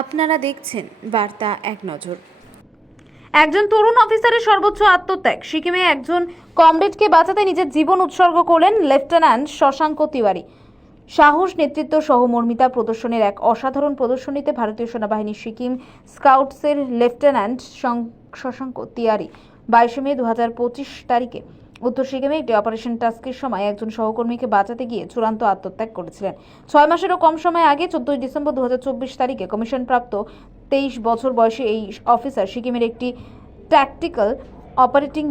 আপনারা দেখছেন বার্তা এক নজর। একজন তরুণ অফিসারের সর্বোচ্চ আত্মত্যাগ। সিকিমে একজন কমরেডকে বাঁচাতে নিজের জীবন উৎসর্গ করলেন লেফটেন্যান্ট শশাঙ্ক তিওয়ারি। সাহস, নেতৃত্ব সহমর্মিতা প্রদর্শনের এক অসাধারণ প্রদর্শনীতে ভারতীয় সেনাবাহিনী সিকিম স্কাউটসের লেফটেন্যান্ট শশাঙ্ক তিওয়ারি। বাইশে মে দু হাজার পঁচিশ তারিখে উত্তর সিকিমে একটি অপারেশন টাস্কের সময় একজন সহকর্মীকে বাঁচাতে গিয়ে চূড়ান্ত আত্মত্যাগ করেছিলেন। ছয় মাসেরও কম সময় আগে চোদ্দই ডিসেম্বর দু হাজার চব্বিশ তারিখে কমিশনপ্রাপ্ত তেইশ বছর বয়সী এই অফিসার সিকিমের একটি ট্যাকটিক্যাল অপারেটিং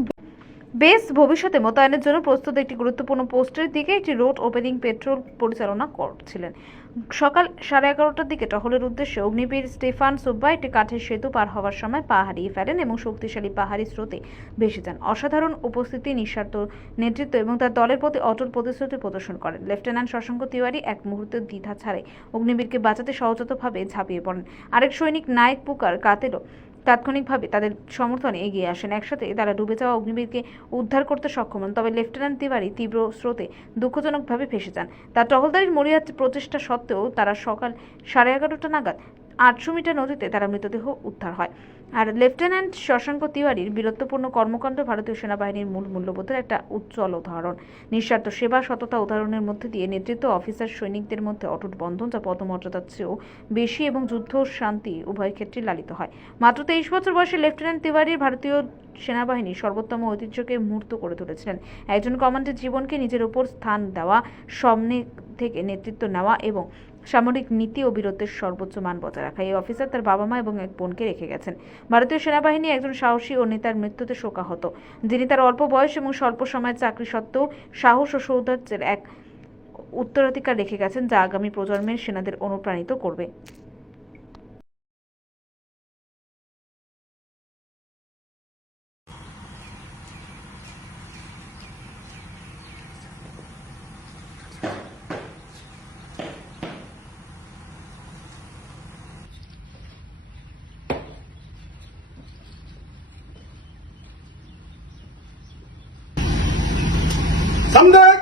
বেস ভবিষ্যতে মোতায়েনের জন্য প্রস্তুত একটি গুরুত্বপূর্ণ পোস্টের দিকে একটি রোড ওপেনিং পেট্রোল পরিচালনা করছিলেন। সকাল সাড়ে এগারোটার দিকে টহলের উদ্দেশ্যে অগ্নিবীর স্টেফান সুব্বা একটি কাঠের সেতু পার হওয়ার সময় পা হারিয়ে ফেলেন এবং শক্তিশালী পাহাড়ি স্রোতে ভেসে যান। অসাধারণ উপস্থিতি, নিঃস্বার্থ নেতৃত্ব এবং তার দলের প্রতি অটল প্রতিশ্রুতি প্রদর্শন করেন। লেফটেন্যান্ট শশাঙ্ক তিওয়ারি এক মুহূর্তের দ্বিধা ছাড়াই অগ্নিবীরকে বাঁচাতে সহজতভাবে ঝাঁপিয়ে পড়েন। আরেক সৈনিক নায়ক পুকার কাতেরও তাৎক্ষণিকভাবে তাদের সমর্থনে এগিয়ে আসেন। একসাথে তারা ডুবে যাওয়া অগ্নিবীরকে উদ্ধার করতে সক্ষম হন, তবে লেফটেন্যান্ট তিওয়ারি তীব্র স্রোতে দুঃখজনকভাবে ফেসে যান। তার টহলদারির মরিয়া প্রচেষ্টা সত্ত্বেও তারা সকাল সাড়ে এগারোটা নাগাদ আটশো মিটার নদীতে তারা মৃতদেহ উদ্ধার হয়। আর লেফটেন্যান্ট শশাঙ্ক তিওয়ারির বীরত্বপূর্ণ কর্মকাণ্ড ভারতীয় সেনাবাহিনীর মূল মূল্যবোধের একটা উজ্জ্বল উদাহরণ নিঃস্বার্থ সেবা, সততা উদাহরণের মধ্যে দিয়ে নেতৃত্ব, অফিসার, সৈনিকদের মধ্যে অটুট বন্ধন যা পদমর্যাদার চেয়েও বেশি এবং যুদ্ধ শান্তি উভয় ক্ষেত্রে লালিত হয়। মাত্র তেইশ বছর বয়সে লেফটেন্যান্ট তিওয়ারির ভারতীয় সেনাবাহিনী সর্বোত্তম ঐতিহ্যকে মূর্ত করে তুলেছিলেন। একজন কমান্ডের জীবনকে নিজের ওপর স্থান দেওয়া, সামনে থেকে নেতৃত্ব নেওয়া এবং সামরিক নীতি ও বীরত্বের সর্বোচ্চ মান বজায় রাখা। এই অফিসার তার বাবা মা এবং এক বোনকে রেখে গেছেন। ভারতীয় সেনাবাহিনী একজন সাহসী ও নেতার মৃত্যুতে শোকাহত। যিনি তার অল্প বয়স এবং স্বল্প সময়ের চাকরি সত্ত্বেও সাহস ও সৌন্দর্যের এক উত্তরাধিকার রেখে গেছেন, যা আগামী প্রজন্মের সেনাদের অনুপ্রাণিত করবে। Someday.